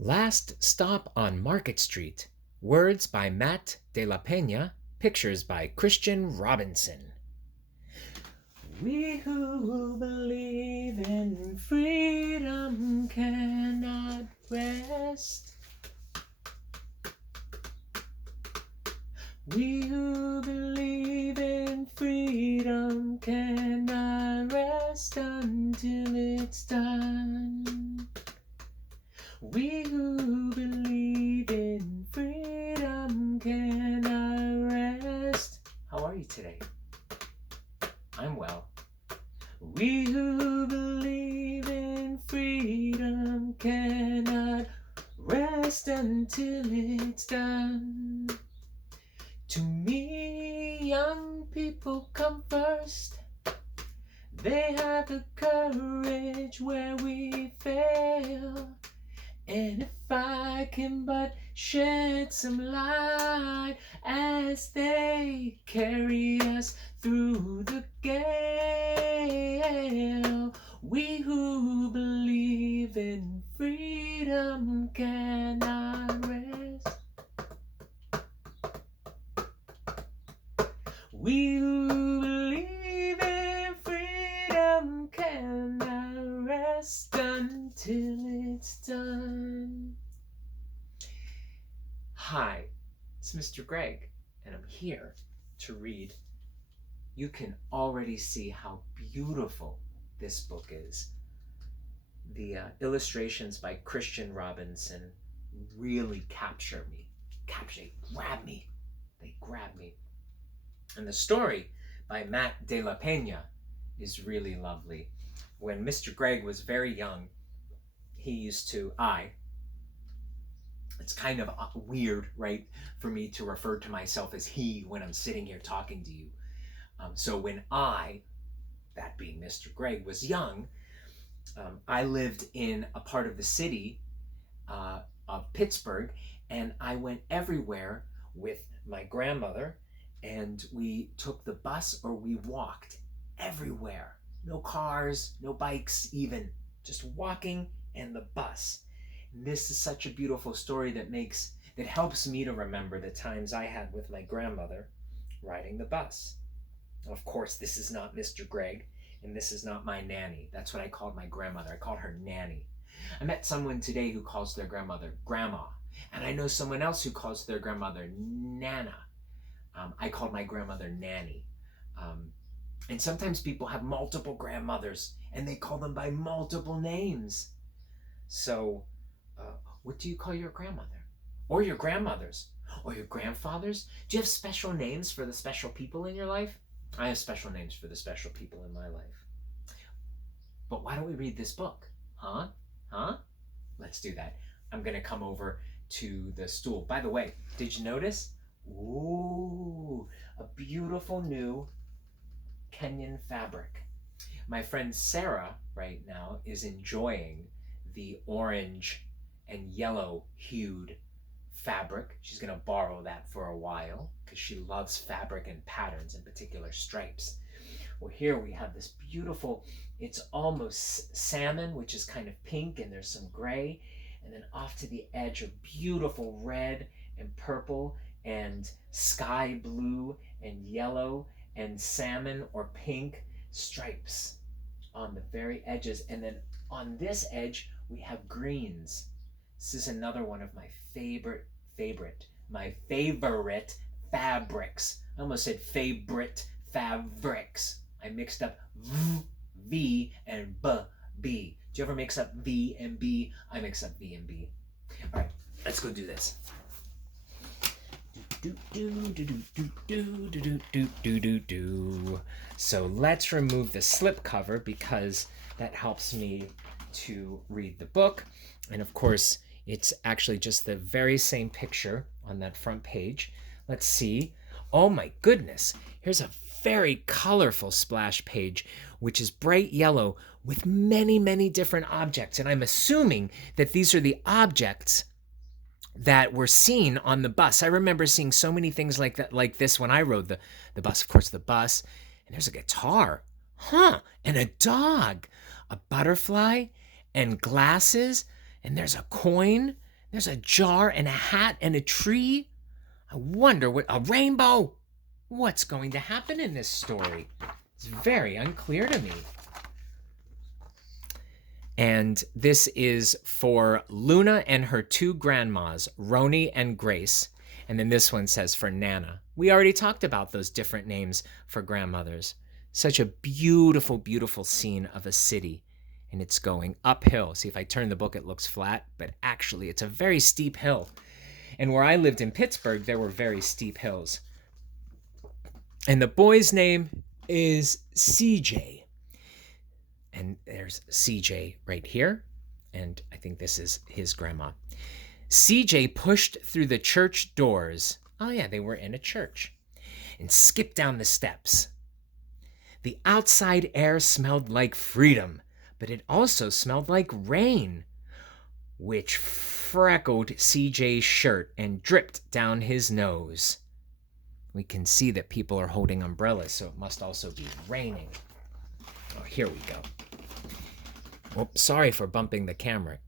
Last Stop on Market Street. Words by Matt de la Peña. Pictures by Christian Robinson. We who believe in freedom cannot rest. We who believe in freedom cannot rest until it's done. We who believe in freedom cannot rest. How are you today? I'm well. We who believe in freedom cannot rest until it's done. To me, young people come first. They have the courage where we fail. And if I can but shed some light as they carry us through the gale, we who believe in freedom cannot rest. We who believe in freedom cannot rest until it's done. Hi, it's Mr. Greg, and I'm here to read. You can already see how beautiful this book is. The illustrations by Christian Robinson really capture me. They grab me. And the story by Matt de la Peña is really lovely. When Mr. Greg was very young, he used to, it's kind of weird, right, for me to refer to myself as he when I'm sitting here talking to you. So when that being Mr. Greg, was young, I lived in a part of the city of Pittsburgh, and I went everywhere with my grandmother, and we took the bus or we walked everywhere. No cars, no bikes even, just walking and the bus. And this is such a beautiful story that helps me to remember the times I had with my grandmother riding the bus. Of course, this is not Mr. Greg, and this is not my nanny. That's what I called my grandmother. I called her Nanny. I met someone today who calls their grandmother Grandma, and I know someone else who calls their grandmother Nana. I called my grandmother Nanny. And sometimes people have multiple grandmothers, and they call them by multiple names. So, what do you call your grandmother? Or your grandmothers? Or your grandfathers? Do you have special names for the special people in your life? I have special names for the special people in my life. But why don't we read this book? Huh? Let's do that. I'm going to come over to the stool. By the way, did you notice? Ooh, a beautiful new Kenyan fabric. My friend Sarah right now is enjoying the orange and yellow hued fabric. She's going to borrow that for a while because she loves fabric and patterns, in particular stripes. Well, here we have this beautiful, it's almost salmon, which is kind of pink, and there's some gray, and then off to the edge of beautiful red and purple and sky blue and yellow and salmon or pink stripes on the very edges. And then on this edge, we have greens. This is another one of my favorite fabrics. I almost said favorite fabrics. I mixed up V and B. Do you ever mix up V and B? I mix up V and B. All right, let's go do this. So let's remove the slip cover because that helps me to read the book. And of course, it's actually just the very same picture on that front page. Let's see. Oh my goodness. Here's a very colorful splash page, which is bright yellow with many, many different objects. And I'm assuming that these are the objects that were seen on the bus. I remember seeing so many things like that, like this when I rode the bus. Of course, the bus. And there's a guitar. And a dog. A butterfly and glasses. And there's a coin. There's a jar and a hat and a tree. I wonder what a rainbow. What's going to happen in this story? It's very unclear to me. And this is for Luna and her two grandmas, Roni and Grace. And then this one says for Nana. We already talked about those different names for grandmothers. Such a beautiful, beautiful scene of a city. And it's going uphill. See, if I turn the book, it looks flat, but actually it's a very steep hill. And where I lived in Pittsburgh, there were very steep hills. And the boy's name is CJ. And there's CJ right here. And I think this is his grandma. CJ pushed through the church doors. Oh yeah, they were in a church. And skipped down the steps. The outside air smelled like freedom, but it also smelled like rain, which freckled CJ's shirt and dripped down his nose. We can see that people are holding umbrellas, so it must also be raining. Oh, here we go. Oh, sorry for bumping the camera.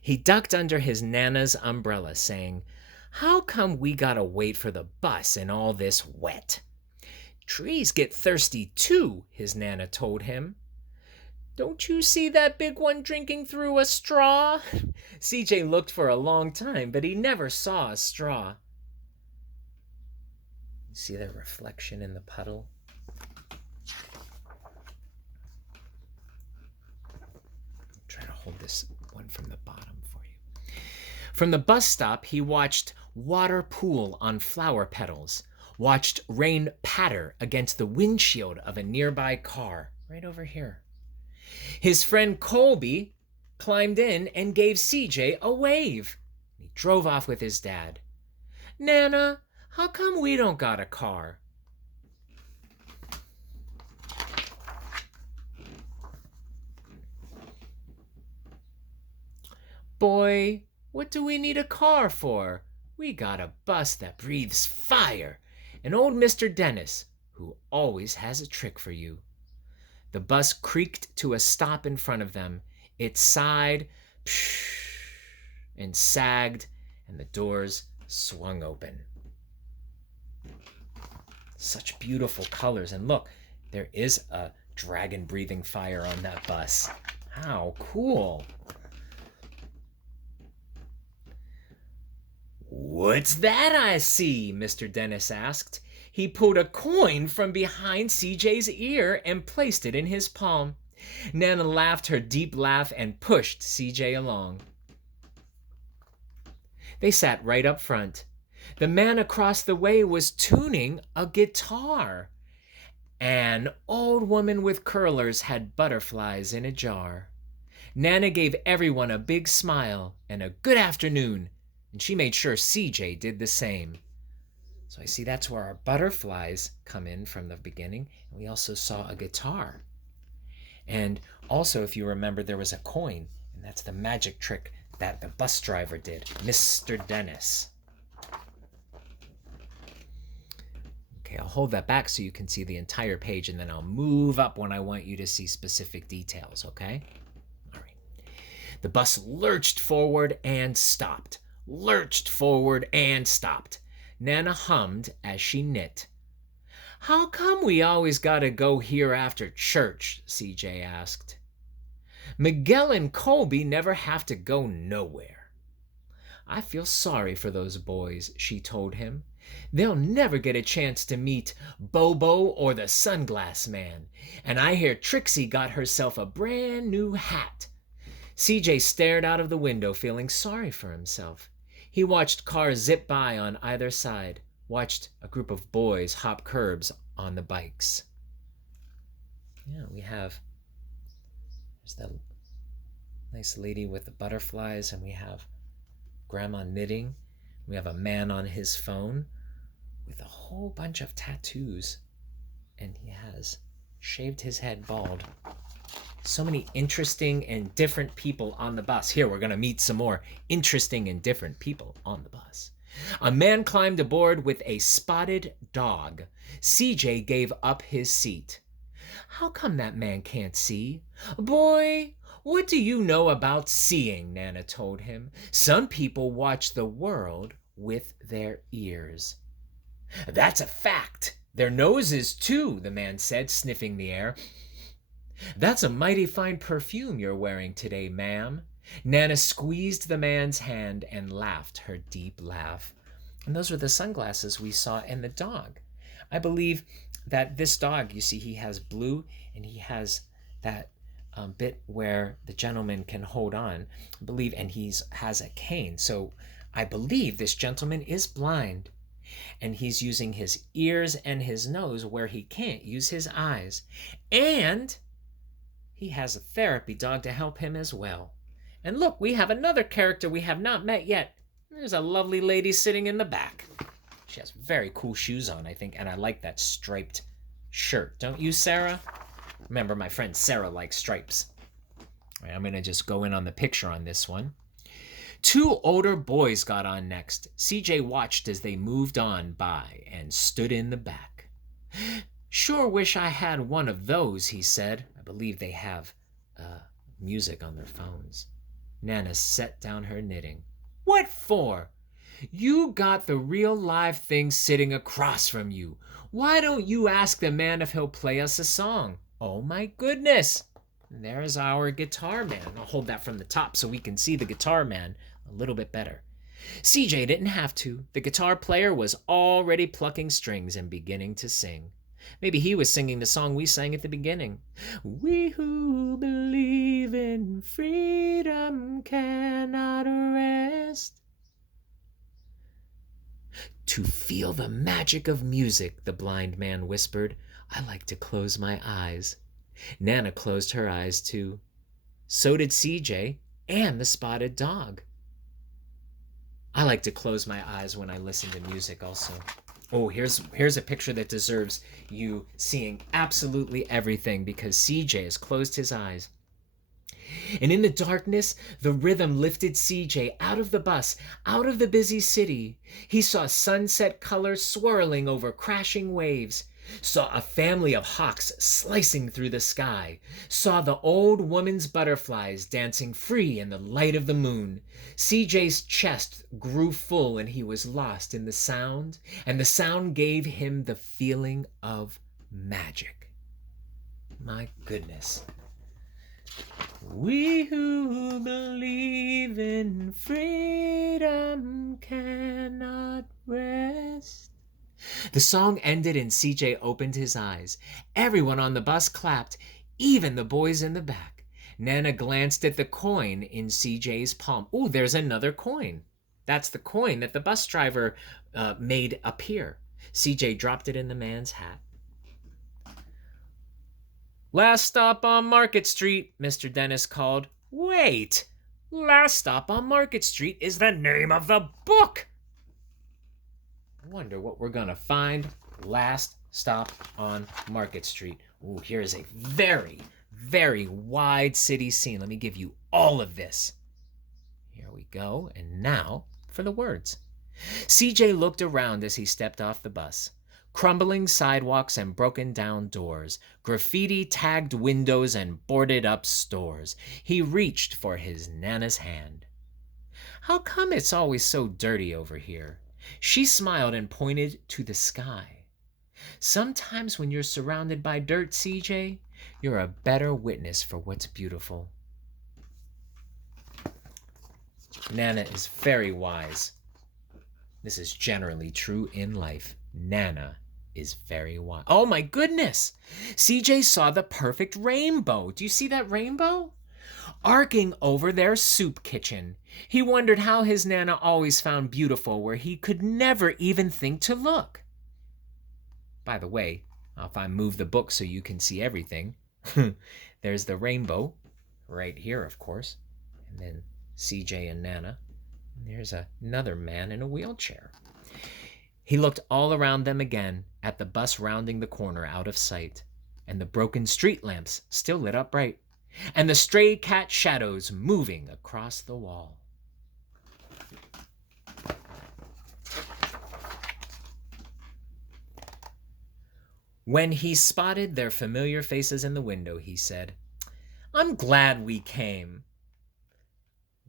He ducked under his Nana's umbrella, saying, "How come we gotta wait for the bus in all this wet?" "Trees get thirsty too," his Nana told him. "Don't you see that big one drinking through a straw?" CJ looked for a long time, but he never saw a straw. See the reflection in the puddle? I'll try to hold this one from the bottom for you. From the bus stop, he watched water pool on flower petals, watched rain patter against the windshield of a nearby car, right over here. His friend Colby climbed in and gave CJ a wave. He drove off with his dad. "Nana, how come we don't got a car?" "Boy, what do we need a car for? We got a bus that breathes fire, and old Mr. Dennis, who always has a trick for you." The bus creaked to a stop in front of them. It sighed and sagged, and the doors swung open. Such beautiful colors. And look, there is a dragon breathing fire on that bus. How cool. "What's that I see?" Mr. Dennis asked. He pulled a coin from behind CJ's ear and placed it in his palm. Nana laughed her deep laugh and pushed CJ along. They sat right up front. The man across the way was tuning a guitar. An old woman with curlers had butterflies in a jar. Nana gave everyone a big smile and a good afternoon, and she made sure CJ did the same. So I see that's where our butterflies come in from the beginning. And we also saw a guitar. And also, if you remember, there was a coin, and that's the magic trick that the bus driver did, Mr. Dennis. Okay, I'll hold that back so you can see the entire page, and then I'll move up when I want you to see specific details, okay? All right. The bus lurched forward and stopped. Lurched forward and stopped. Nana hummed as she knit. "How come we always gotta go here after church?" CJ asked. "Miguel and Colby never have to go nowhere." "I feel sorry for those boys," she told him. "They'll never get a chance to meet Bobo or the Sunglass Man. And I hear Trixie got herself a brand new hat." CJ stared out of the window, feeling sorry for himself. He watched cars zip by on either side, watched a group of boys hop curbs on the bikes. Yeah, there's the nice lady with the butterflies, and we have grandma knitting. We have a man on his phone with a whole bunch of tattoos, and he has shaved his head bald. So many interesting and different people on the bus. Here, we're going to meet some more interesting and different people on the bus. A man climbed aboard with a spotted dog. CJ gave up his seat. "How come that man can't see?" "Boy, What do you know about seeing? Nana told him. Some people watch the world with their ears. That's a fact. Their noses, too, the man said, sniffing the air. That's a mighty fine perfume you're wearing today, ma'am. Nana squeezed the man's hand and laughed her deep laugh. And those were the sunglasses we saw in the dog. I believe that this dog, you see, he has blue and he has that bit where the gentleman can hold on, I believe, and he has a cane. So I believe this gentleman is blind, and he's using his ears and his nose where he can't use his eyes. And he has a therapy dog to help him as well. And look, we have another character we have not met yet. There's a lovely lady sitting in the back. She has very cool shoes on, I think, and I like that striped shirt. Don't you, Sarah? Remember, my friend Sarah likes stripes. All right, I'm going to just go in on the picture on this one. Two older boys got on next. CJ watched as they moved on by and stood in the back. Sure wish I had one of those, he said. I believe they have music on their phones. Nana set down her knitting. What for? You got the real live thing sitting across from you. Why don't you ask the man if he'll play us a song? Oh my goodness. There's our guitar man. I'll hold that from the top so we can see the guitar man a little bit better. CJ didn't have to. The guitar player was already plucking strings and beginning to sing. Maybe he was singing the song we sang at the beginning. We who believe in freedom cannot rest. To feel the magic of music, the blind man whispered. I like to close my eyes. Nana closed her eyes too. So did CJ and the spotted dog. I like to close my eyes when I listen to music also. Oh, here's a picture that deserves you seeing absolutely everything because CJ has closed his eyes. And in the darkness, the rhythm lifted CJ out of the bus, out of the busy city. He saw sunset colors swirling over crashing waves, saw a family of hawks slicing through the sky, saw the old woman's butterflies dancing free in the light of the moon. CJ's chest grew full and he was lost in the sound, and the sound gave him the feeling of magic. My goodness. We who believe in freedom cannot rest. The song ended and CJ opened his eyes. Everyone on the bus clapped, even the boys in the back. Nana glanced at the coin in CJ's palm. Oh, there's another coin. That's the coin that the bus driver made appear. CJ dropped it in the man's hat. Last stop on Market Street, Mr. Dennis called. Wait! Last Stop on Market Street is the name of the book! I wonder what we're gonna find. Last Stop on Market Street. Ooh, here's a very, very wide city scene. Let me give you all of this. Here we go. And now for the words. CJ looked around as he stepped off the bus. Crumbling sidewalks and broken down doors, graffiti-tagged windows and boarded-up stores. He reached for his Nana's hand. How come it's always so dirty over here? She smiled and pointed to the sky. Sometimes when you're surrounded by dirt, CJ, you're a better witness for what's beautiful. Nana is very wise. This is generally true in life. Nana is very wise. Oh my goodness! CJ saw the perfect rainbow. Do you see that rainbow? Arcing over their soup kitchen. He wondered how his Nana always found beautiful where he could never even think to look. By the way, if I move the book so you can see everything, there's the rainbow right here, of course. And then CJ and Nana. And there's another man in a wheelchair. He looked all around them again at the bus rounding the corner out of sight, and the broken street lamps still lit up bright, and the stray cat shadows moving across the wall. When he spotted their familiar faces in the window, he said, I'm glad we came.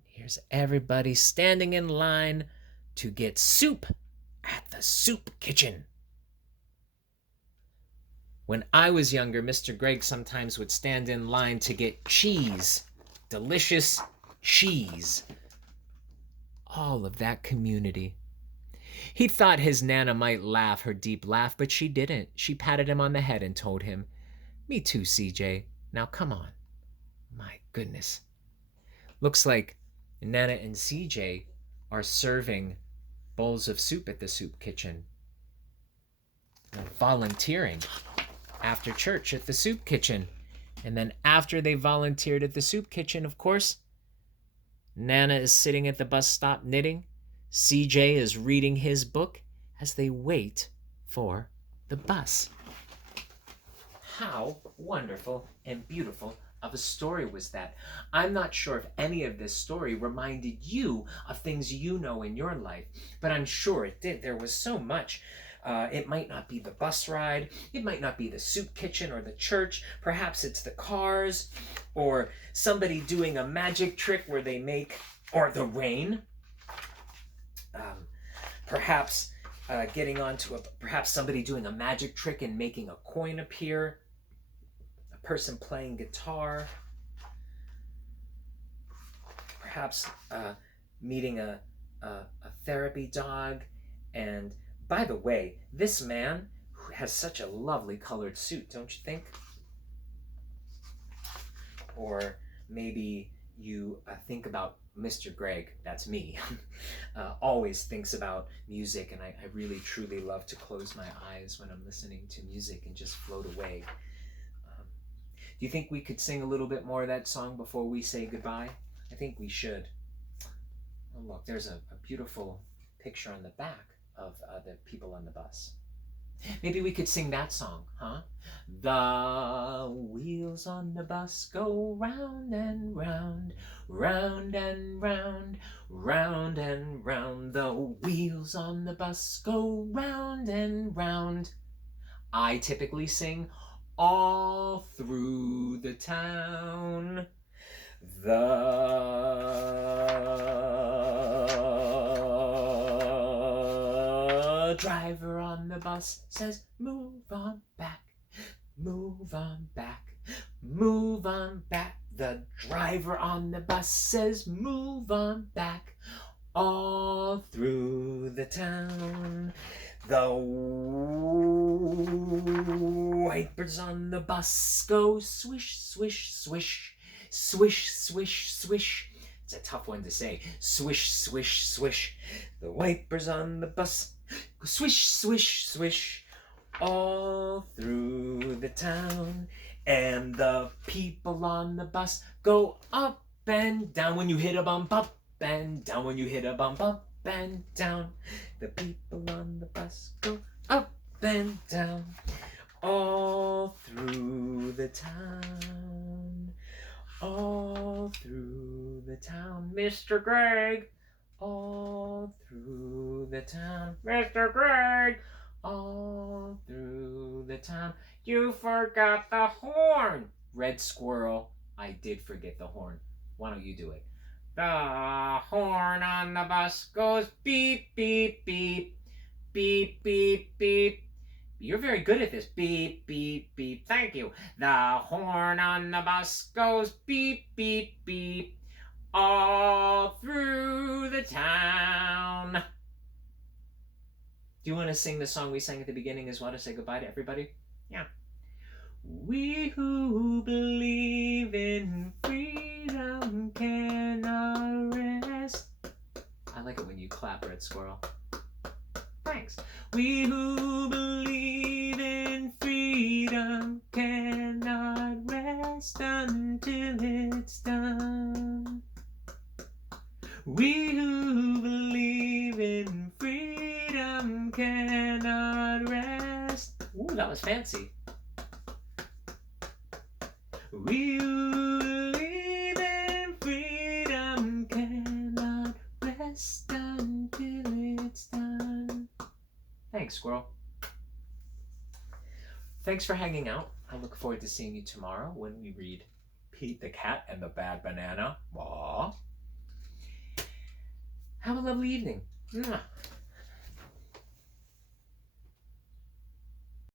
Here's everybody standing in line to get soup at the soup kitchen. When I was younger, Mr. Gregg sometimes would stand in line to get cheese. Delicious cheese. All of that community. He thought his Nana might laugh her deep laugh, but she didn't. She patted him on the head and told him, "Me too, CJ. Now come on." My goodness. Looks like Nana and CJ are serving bowls of soup at the soup kitchen. Volunteering after church at the soup kitchen. And then after they volunteered at the soup kitchen, of course, Nana is sitting at the bus stop knitting. CJ is reading his book as they wait for the bus. How wonderful and beautiful of a story was that? I'm not sure if any of this story reminded you of things you know in your life, but I'm sure it did. There was so much. It might not be the bus ride. It might not be the soup kitchen or the church. Perhaps it's the cars or somebody doing a magic trick where they make, or the rain. Perhaps perhaps somebody doing a magic trick and making a coin appear. A person playing guitar. Perhaps meeting a therapy dog. And by the way, this man has such a lovely colored suit, don't you think? Or maybe you think about Mr. Gregg, that's me, always thinks about music, and I really truly love to close my eyes when I'm listening to music and just float away. Do you think we could sing a little bit more of that song before we say goodbye? I think we should. Oh, look, there's a beautiful picture on the back of the people on the bus. Maybe we could sing that song, huh? The wheels on the bus go round and round, round and round, round and round. The wheels on the bus go round and round. I typically sing all through the town. The driver on the bus says, "Move on back, move on back, move on back." The driver on the bus says, "Move on back, all through the town." The wipers on the bus go swish, swish, swish, swish, swish, swish. It's a tough one to say. Swish, swish, swish. The wipers on the bus go swish, swish, swish, all through the town. And the people on the bus go up and down when you hit a bump, up and down when you hit a bump, up and down. The people on the bus go up and down, all through the town, all through the town. Mr. Gregg, all through the town. Mr. Gregg, all through the town. You forgot the horn. Red squirrel, I did forget the horn. Why don't you do it? The horn on the bus goes beep, beep, beep, beep, beep, beep. You're very good at this. Beep, beep, beep. Thank you. The horn on the bus goes beep, beep, beep, all through the town. Do you want to sing the song we sang at the beginning as well to say goodbye to everybody? Yeah. We who believe in freedom cannot rest. I like it when you clap, Red Squirrel. Thanks. We who believe in freedom cannot rest until it's done. We who believe in freedom cannot rest. Ooh, that was fancy. We who believe in freedom cannot rest until it's done. Thanks, Squirrel. Thanks for hanging out. I look forward to seeing you tomorrow when we read Pete the cat and the bad banana. Aww. Have a lovely evening. Mwah.